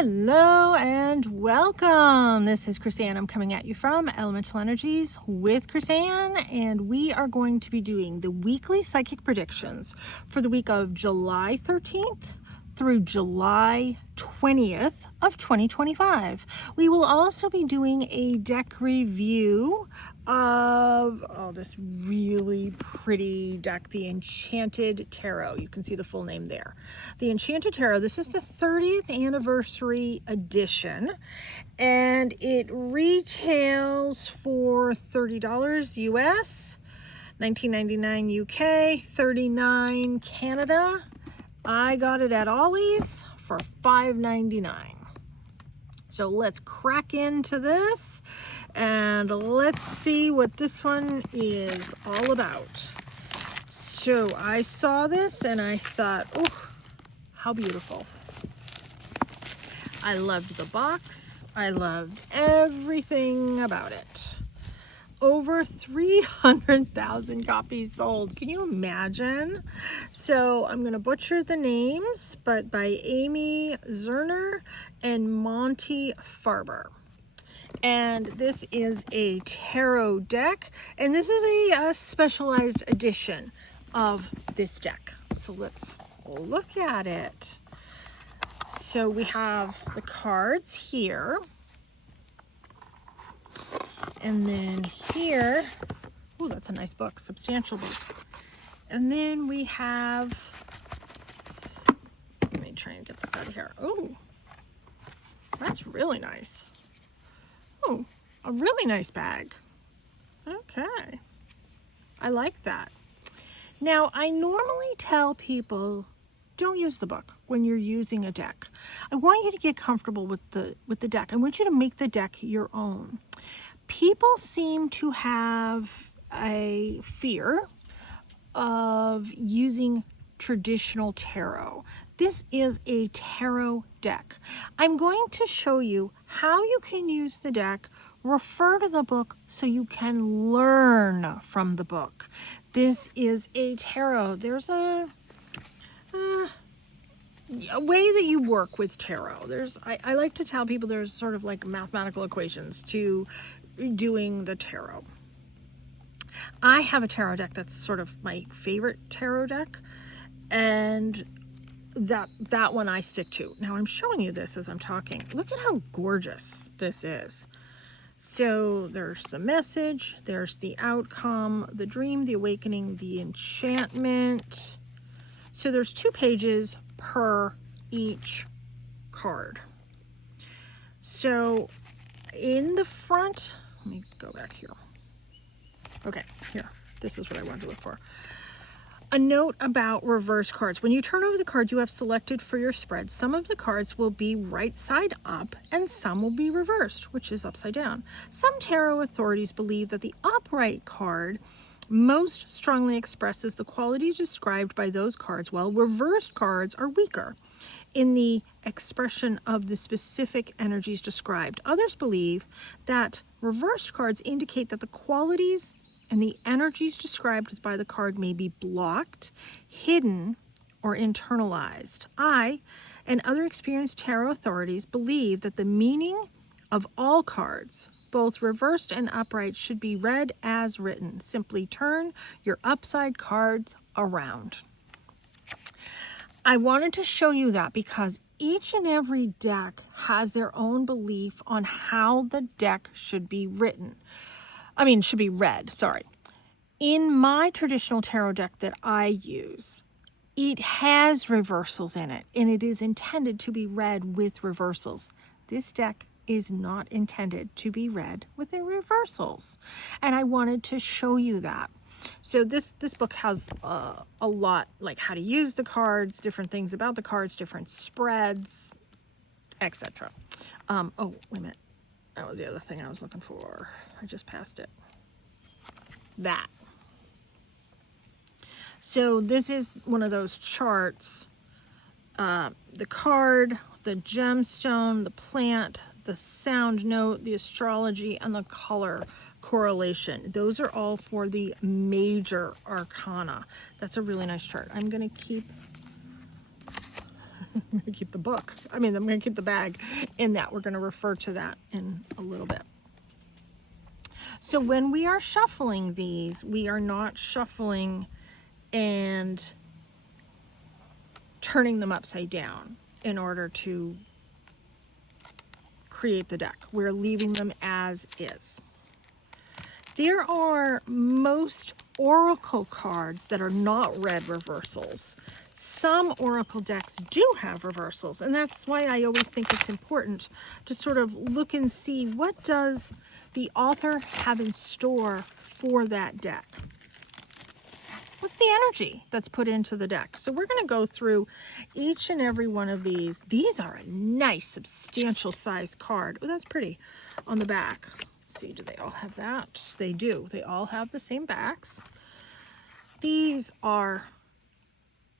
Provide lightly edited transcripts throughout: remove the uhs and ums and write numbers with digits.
Hello and welcome. This is Chris Ann. I'm coming at you from Elemental Energies with Chris Ann, and we are going to be doing the weekly psychic predictions for the week of July 13th through July 20th of 2025. We will also be doing a deck review of this really pretty deck, the Enchanted Tarot. You can see the full name there. The Enchanted Tarot, this is the 30th anniversary edition, and it retails for $30 US, $19.99 UK, $39 Canada. I got it at Ollie's for $5.99. So let's crack into this and let's see what this one is all about. So I saw this and I thought, oh, how beautiful. I loved the box. I loved everything about it. Over 300,000 copies sold. Can you imagine? So I'm going to butcher the names, but by Amy Zerner and Monty Farber. And this is a tarot deck, and this is a specialized edition of this deck. So let's look at it. So we have the cards here. And then here, oh, that's a nice book, substantial book. And then we have, let me try and get this out of here. Oh, that's really nice. Oh, a really nice bag. Okay, I like that. Now, I normally tell people, don't use the book when you're using a deck. I want you to get comfortable with the deck. I want you to make the deck your own. People seem to have a fear of using traditional tarot. This is a tarot deck. I'm going to show you how you can use the deck, refer to the book so you can learn from the book. This is a tarot. There's a way that you work with tarot. I like to tell people there's sort of like mathematical equations to doing the tarot. I have a tarot deck that's sort of my favorite tarot deck, and that one I stick to. Now I'm showing you this as I'm talking. Look at how gorgeous this is. So there's the message, there's the outcome, the dream, the awakening, the enchantment. So there's 2 pages per each card. So in the front, let me go back here. Okay, here. This is what I wanted to look for. A note about reverse cards. When you turn over the card you have selected for your spread, some of the cards will be right side up and some will be reversed, which is upside down. Some tarot authorities believe that the upright card most strongly expresses the qualities described by those cards, while reversed cards are weaker in the expression of the specific energies described. Others believe that reversed cards indicate that the qualities and the energies described by the card may be blocked, hidden, or internalized. I and other experienced tarot authorities believe that the meaning of all cards, both reversed and upright, should be read as written. Simply turn your upside cards around. I wanted to show you that because each and every deck has their own belief on how the deck should be written. Should be read, sorry. In my traditional tarot deck that I use, it has reversals in it, and it is intended to be read with reversals. This deck is not intended to be read with the reversals, and I wanted to show you that. So this book has a lot, like how to use the cards, different things about the cards, different spreads, etc. Oh, wait a minute. That was the other thing I was looking for. I just passed it. That. So this is one of those charts. The card, the gemstone, the plant, the sound note, the astrology, and the color correlation. Those are all for the major arcana. That's a really nice chart. I'm going to keep I'm going to keep the book. I mean, I'm going to keep the bag in that. We're going to refer to that in a little bit. So when we are shuffling these, we are not shuffling and turning them upside down in order to create the deck. We're leaving them as is. There are most oracle cards that are not red reversals. Some oracle decks do have reversals, and that's why I always think it's important to sort of look and see what does the author have in store for that deck. What's the energy that's put into the deck? So we're going to go through each and every one of these. These are a nice, substantial size card. Oh, that's pretty on the back. Let's see, do they all have that? They do. They all have the same backs. These are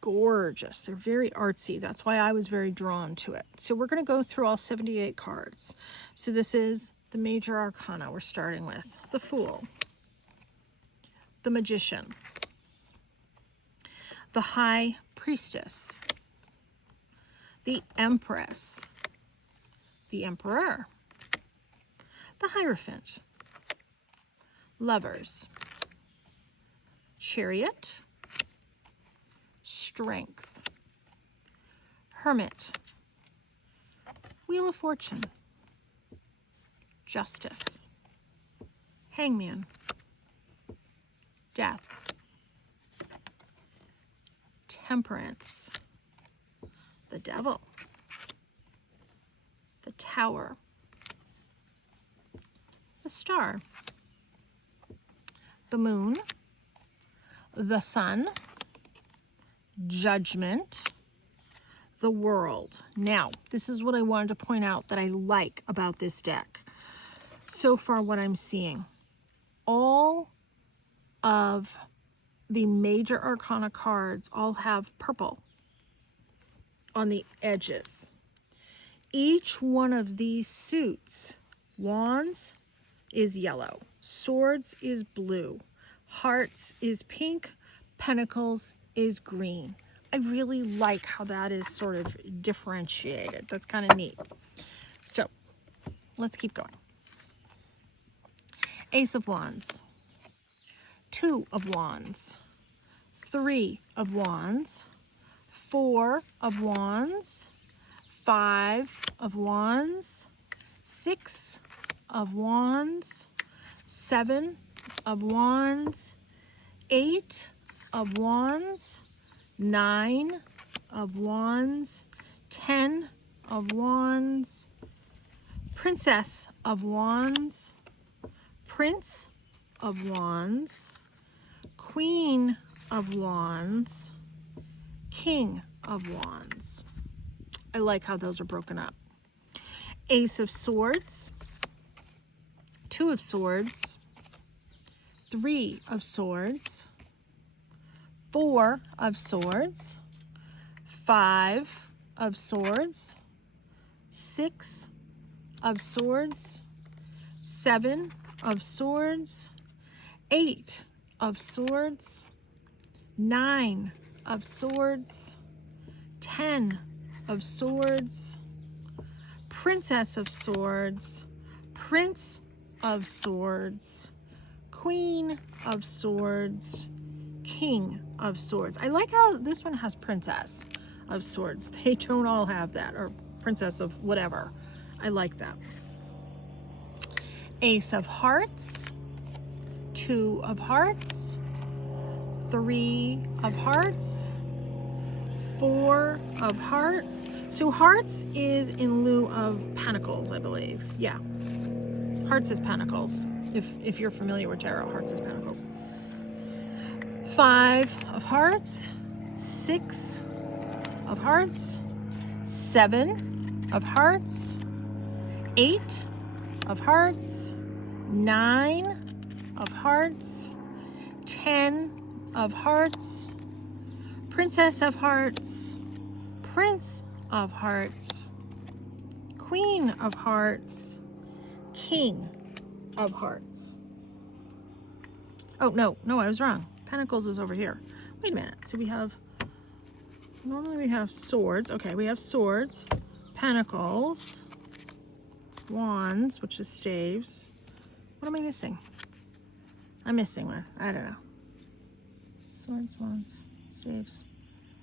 gorgeous. They're very artsy. That's why I was very drawn to it. So we're going to go through all 78 cards. So this is the major arcana we're starting with. The Fool, the Magician, the High Priestess, the Empress, the Emperor, the Hierophant, Lovers, Chariot, Strength, Hermit, Wheel of Fortune, Justice, Hangman, Death, Temperance, the Devil, the Tower, the Star, the Moon, the Sun, Judgment, the World. Now, this is what I wanted to point out that I like about this deck. So far, what I'm seeing, all of the major arcana cards all have purple on the edges. Each one of these suits, Wands is yellow, Swords is blue, Hearts is pink, Pentacles is green. I really like how that is sort of differentiated. That's kind of neat. So let's keep going. Ace of Wands, Two of Wands, Three of Wands, Four of Wands, Five of Wands, Six of Wands, Seven of Wands, Eight of Wands, Nine of Wands, 10 of Wands, Princess of Wands, Prince of Wands, Queen of Wands, King of Wands. I like how those are broken up. Ace of Swords, Two of Swords, Three of Swords, Four of Swords, Five of Swords, Six of Swords, Seven of Swords, Eight of Swords, Nine of Swords, 10 of Swords, Princess of Swords, Prince of Swords, Queen of Swords, King of Swords. I like how this one has Princess of Swords. They don't all have that, or Princess of whatever. I like that. Ace of Hearts, Two of Hearts, Three of Hearts, Four of Hearts. So Hearts is in lieu of Pentacles, I believe. Yeah. Hearts is Pentacles. If you're familiar with tarot, Hearts is Pentacles. Five of Hearts, Six of Hearts, Seven of Hearts, Eight of Hearts, Nine of Hearts, 10 of Hearts, Princess of Hearts, Prince of Hearts, Queen of Hearts, King of Hearts. Oh, no, I was wrong. Pentacles is over here. Wait a minute. So we have Normally we have swords. Okay, we have swords, pentacles, wands, which is staves. What am I missing? I'm missing one. I don't know. Swords, wands, staves.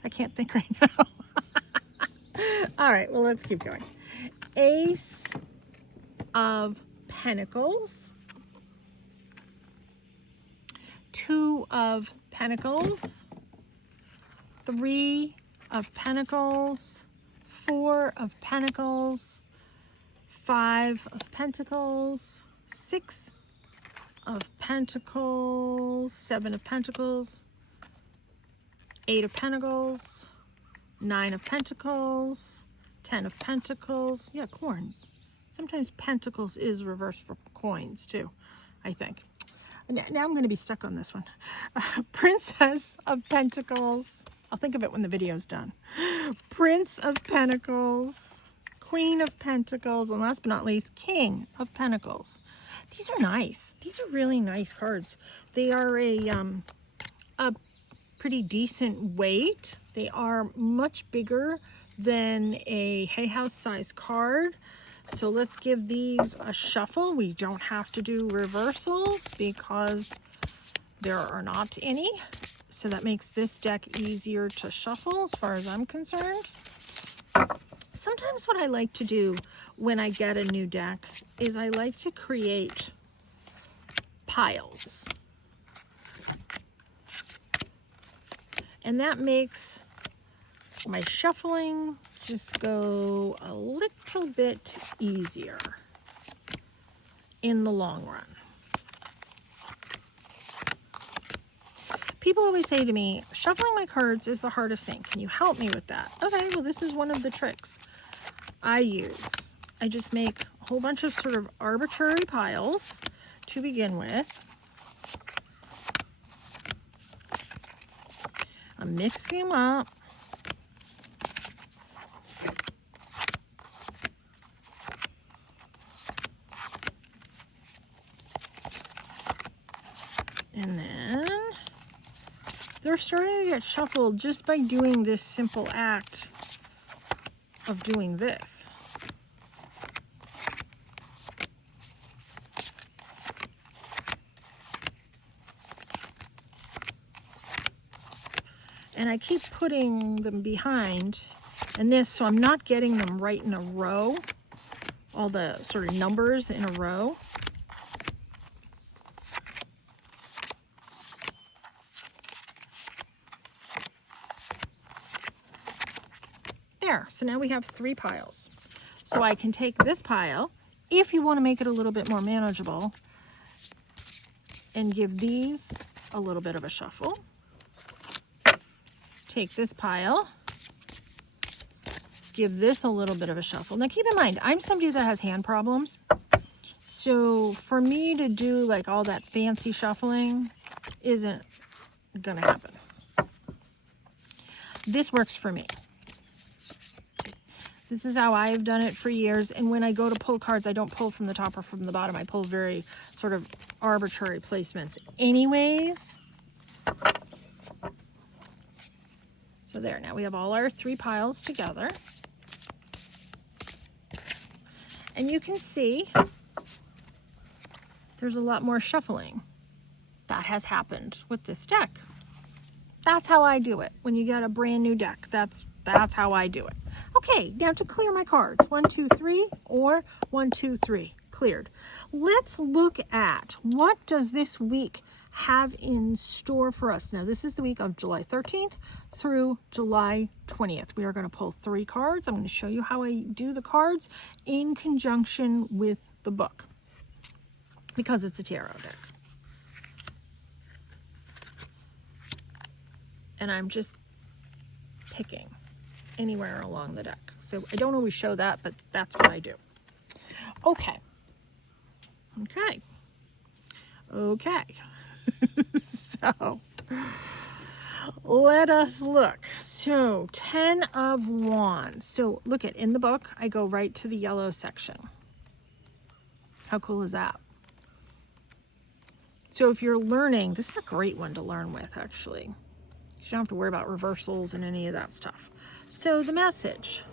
I can't think right now. All right, well, let's keep going. Ace of Pentacles. Two of Pentacles. Three of Pentacles. Four of Pentacles. Five of Pentacles. Six of Pentacles. Seven of Pentacles. Eight of Pentacles. Nine of Pentacles. 10 of Pentacles. Yeah, coins. Sometimes Pentacles is reversed for coins too, I think. Now I'm going to be stuck on this one. Princess of Pentacles. I'll think of it when the video's done. Prince of Pentacles. Queen of Pentacles. And last but not least, King of Pentacles. These are nice. These are really nice cards. They are a pretty decent weight. They are much bigger than a Hay House size card. So let's give these a shuffle. We don't have to do reversals because there are not any. So that makes this deck easier to shuffle as far as I'm concerned. Sometimes what I like to do when I get a new deck is I like to create piles. And that makes my shuffling just go a little bit easier in the long run. People always say to me, shuffling my cards is the hardest thing. Can you help me with that? Okay, well, this is one of the tricks I use. I just make a whole bunch of sort of arbitrary piles to begin with. I'm mixing them up. And then they're starting to get shuffled just by doing this simple act of doing this. And I keep putting them behind and this, so I'm not getting them right in a row, all the sort of numbers in a row. There, so now we have 3 piles. So I can take this pile, if you want to make it a little bit more manageable, and give these a little bit of a shuffle. Take this pile, give this a little bit of a shuffle. Now keep in mind, I'm somebody that has hand problems. So for me to do like all that fancy shuffling isn't gonna happen. This works for me. This is how I've done it for years. And when I go to pull cards, I don't pull from the top or from the bottom. I pull very sort of arbitrary placements anyways. So there, now we have all our 3 piles together. And you can see there's a lot more shuffling that has happened with this deck. That's how I do it. When you get a brand new deck, that's how I do it. Okay, now to clear my cards. 1, 2, 3, or 1, 2, 3. Cleared. Let's look at what does this week have in store for us. Now, this is the week of July 13th through July 20th. We are going to pull 3 cards. I'm going to show you how I do the cards in conjunction with the book because it's a tarot deck. And I'm just picking anywhere along the deck. So I don't always show that, but that's what I do. Okay. So let us look. So 10 of Wands. So look at, in the book, I go right to the yellow section. How cool is that? So if you're learning, this is a great one to learn with, actually. You don't have to worry about reversals and any of that stuff. So the message: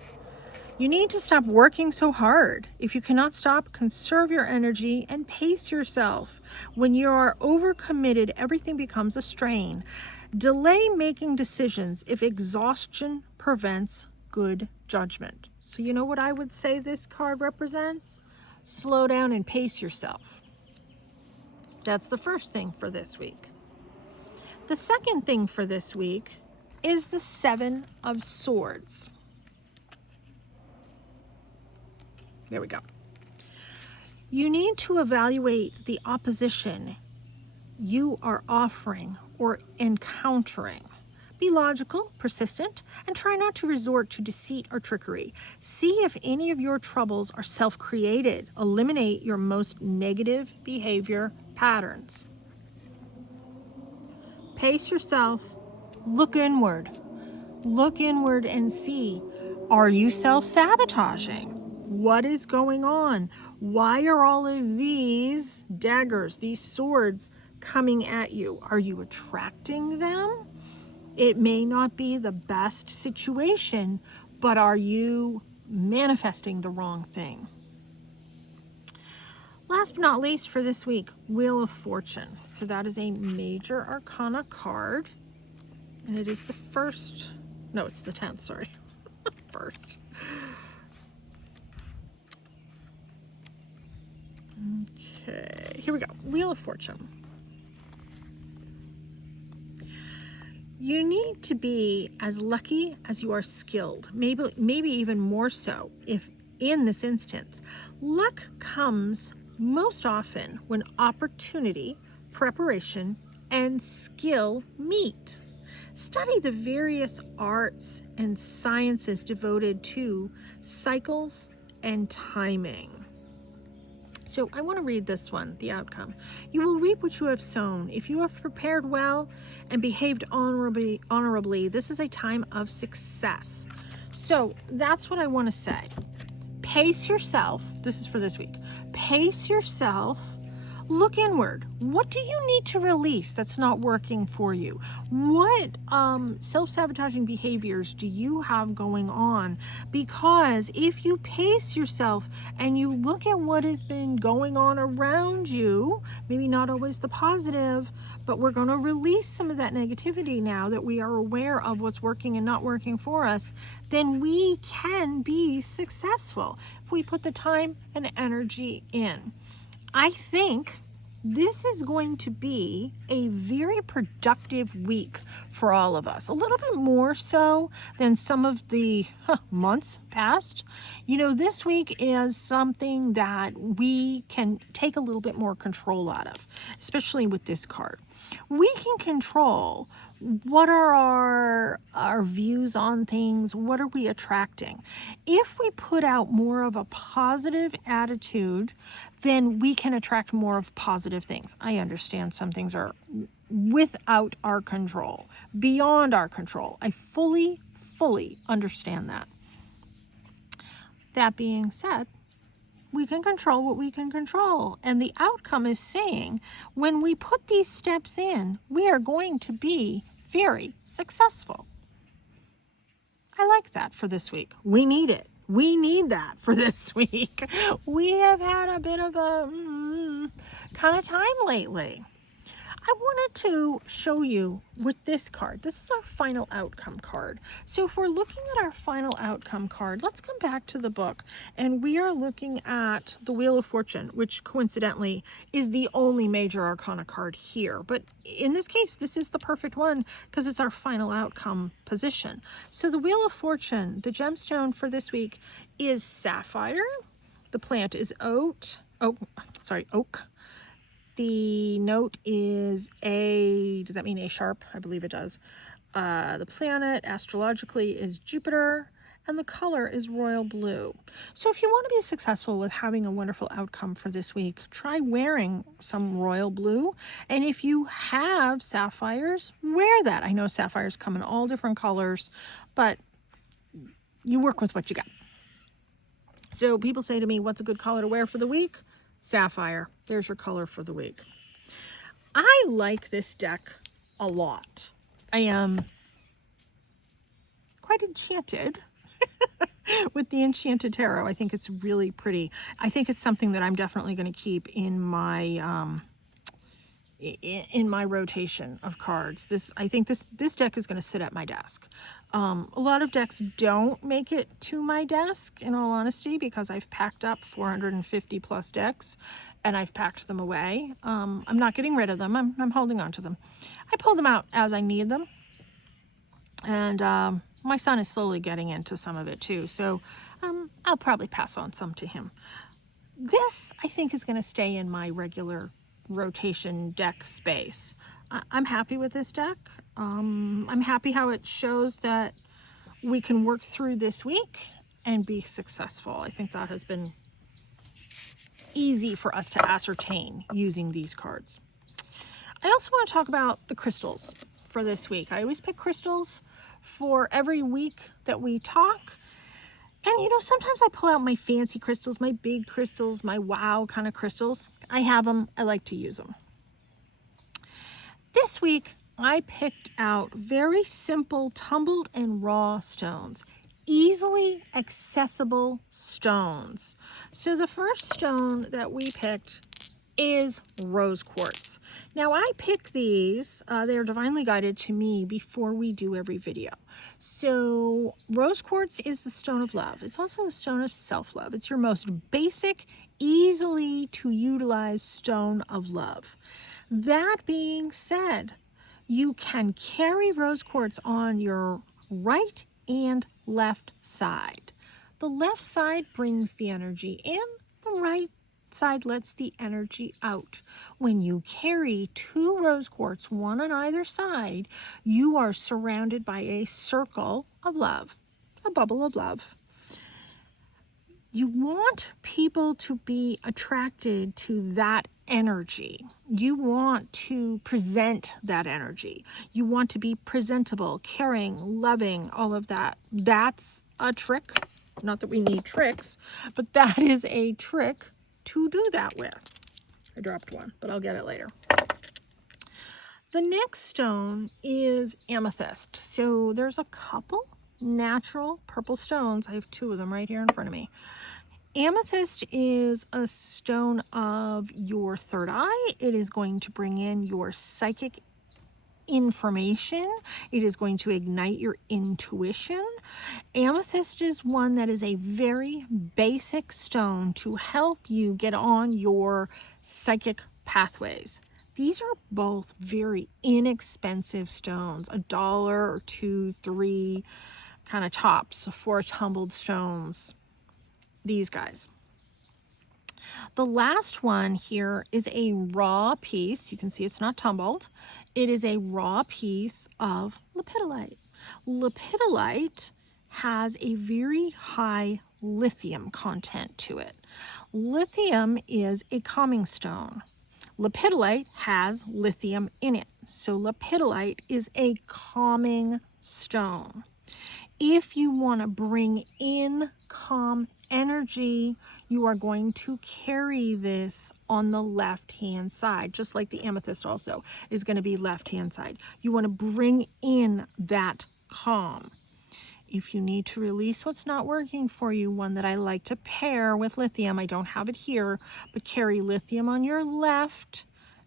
you need to stop working so hard. If you cannot stop, conserve your energy and pace yourself. When you are overcommitted, everything becomes a strain. Delay making decisions if exhaustion prevents good judgment. So you know what I would say this card represents? Slow down and pace yourself. That's the first thing for this week. The second thing for this week is the Seven of Swords. There we go. You need to evaluate the opposition you are offering or encountering. Be logical, persistent, and try not to resort to deceit or trickery. See if any of your troubles are self-created. Eliminate your most negative behavior patterns. Pace yourself. Look inward. Look inward and see, are you self-sabotaging? What is going on? Why are all of these daggers, these swords coming at you? Are you attracting them? It may not be the best situation, but are you manifesting the wrong thing? Last but not least for this week, Wheel of Fortune. So that is a major arcana card, and it is the first, no, it's the 10th, sorry, first. Okay, here we go. Wheel of Fortune. You need to be as lucky as you are skilled, maybe even more so if in this instance. Luck comes most often when opportunity, preparation, and skill meet. Study the various arts and sciences devoted to cycles and timing. So I want to read this one, the outcome. You will reap what you have sown. If you have prepared well and behaved honorably, this is a time of success. So that's what I want to say. Pace yourself. This is for this week. Pace yourself. Look inward. What do you need to release that's not working for you? What self-sabotaging behaviors do you have going on? Because if you pace yourself and you look at what has been going on around you, maybe not always the positive, but we're going to release some of that negativity now that we are aware of what's working and not working for us, then we can be successful if we put the time and energy in. I think this is going to be a very productive week for all of us. A little bit more so than some of the months past. You know, this week is something that we can take a little bit more control out of, especially with this card. We can control what are our views on things, what are we attracting. If we put out more of a positive attitude, then we can attract more of positive things. I understand some things are without our control, beyond our control. I fully understand that. That being said, we can control what we can control. And the outcome is saying, when we put these steps in, we are going to be very successful. I like that for this week. We need it. We need that for this week. We have had a bit of a kind of time lately. I wanted to show you with this card. This is our final outcome card. So if we're looking at our final outcome card, let's come back to the book. And we are looking at the Wheel of Fortune, which coincidentally is the only major arcana card here. But in this case, this is the perfect one because it's our final outcome position. So the Wheel of Fortune, the gemstone for this week is sapphire. The plant is oak. The note is A, does that mean A sharp? I believe it does. The planet astrologically is Jupiter, and the color is royal blue. So if you want to be successful with having a wonderful outcome for this week, try wearing some royal blue. And if you have sapphires, wear that. I know sapphires come in all different colors, but you work with what you got. So people say to me, what's a good color to wear for the week? Sapphire. There's your color for the week. I like this deck a lot. I am quite quite enchanted with the Enchanted Tarot. I think it's really pretty. I think it's something that I'm definitely going to keep in my rotation of cards. I think this deck is going to sit at my desk. A lot of decks don't make it to my desk, in all honesty, because I've packed up 450 plus decks and I've packed them away. I'm not getting rid of them. I'm holding on to them. I pull them out as I need them. And my son is slowly getting into some of it too, so I'll probably pass on some to him. This, I think, is going to stay in my regular rotation deck space. I'm happy with this deck. I'm happy how it shows that we can work through this week and be successful. I think that has been easy for us to ascertain using these cards. I also want to talk about the crystals for this week. I always pick crystals for every week that we talk. And you know, sometimes I pull out my fancy crystals, my big crystals, my wow kind of crystals. I have them. I like to use them. This week, I picked out very simple tumbled and raw stones. Easily accessible stones. So the first stone that we picked is rose quartz. Now I pick these, they're divinely guided to me before we do every video. So rose quartz is the stone of love. It's also a stone of self-love. It's your most basic, easily to utilize stone of love. That being said, you can carry rose quartz on your right and left side. The left side brings the energy in, the right side lets the energy out. When you carry 2 rose quartz, one on either side, you are surrounded by a circle of love, a bubble of love. You want people to be attracted to that energy. You want to present that energy. You want to be presentable, caring, loving, all of that. That's a trick. Not that we need tricks, but that is a trick to do that with. I dropped one, but I'll get it later. The next stone is amethyst. So there's a couple natural purple stones. I have 2 of them right here in front of me. Amethyst is a stone of your third eye. It is going to bring in your psychic information. It is going to ignite your intuition. Amethyst is one that is a very basic stone to help you get on your psychic pathways. These are both very inexpensive stones, $1 or $2, $3 kind of tops for tumbled stones. These guys. The last one here is a raw piece. You can see it's not tumbled. It is a raw piece of lepidolite. Lepidolite has a very high lithium content to it. Lithium is a calming stone. Lepidolite has lithium in it. So lepidolite is a calming stone. If you want to bring in calm energy, you are going to carry this on the left-hand side, just like the amethyst also is going to be left-hand side. You want to bring in that calm. If you need to release what's not working for you, one that I like to pair with lithium, I don't have it here, but carry lithium on your left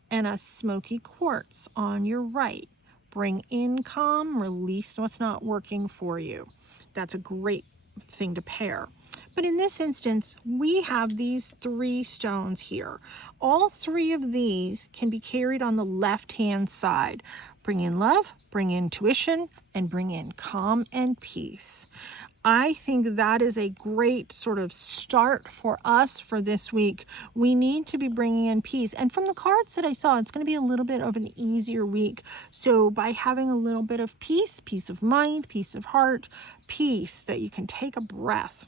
and a smoky quartz on your right. Bring in calm, release what's not working for you. That's a great thing to pair. But in this instance, we have these 3 stones here. All 3 of these can be carried on the left-hand side. Bring in love, bring in intuition, and bring in calm and peace. I think that is a great sort of start for us for this week. We need to be bringing in peace. And from the cards that I saw, it's going to be a little bit of an easier week. So by having a little bit of peace, peace of mind, peace of heart, peace that you can take a breath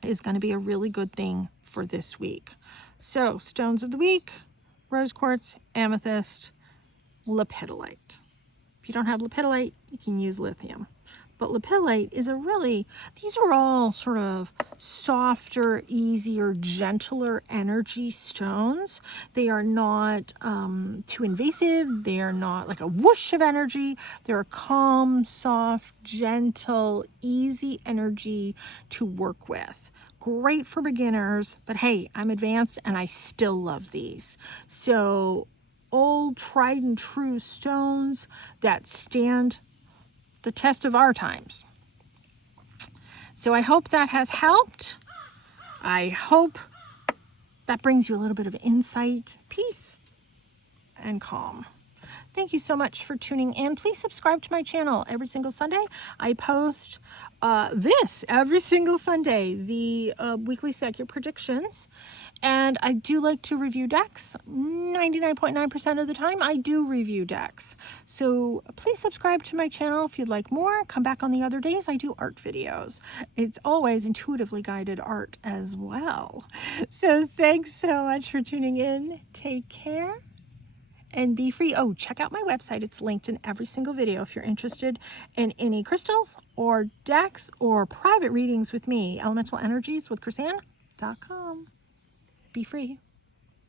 is going to be a really good thing for this week. So stones of the week, rose quartz, amethyst, lepidolite. If you don't have lepidolite, you can use lithium. but lapillite is a really, these are all sort of softer, easier, gentler energy stones. They are not too invasive. They are not like a whoosh of energy. They're a calm, soft, gentle, easy energy to work with. Great for beginners, but hey, I'm advanced and I still love these. So old, tried and true stones that stand the test of our times. So I hope that has helped. I hope that brings you a little bit of insight, peace, and calm. Thank you so much for tuning in. Please subscribe to my channel every single Sunday. I post this every single Sunday, the weekly Secular predictions. And I do like to review decks. 99.9% of the time, I do review decks. So please subscribe to my channel if you'd like more. Come back on the other days. I do art videos. It's always intuitively guided art as well. So thanks so much for tuning in. Take care. And be free. Oh, check out my website. It's linked in every single video if you're interested in any crystals or decks or private readings with me. Elemental Energies with Chrisanne.com. Be free.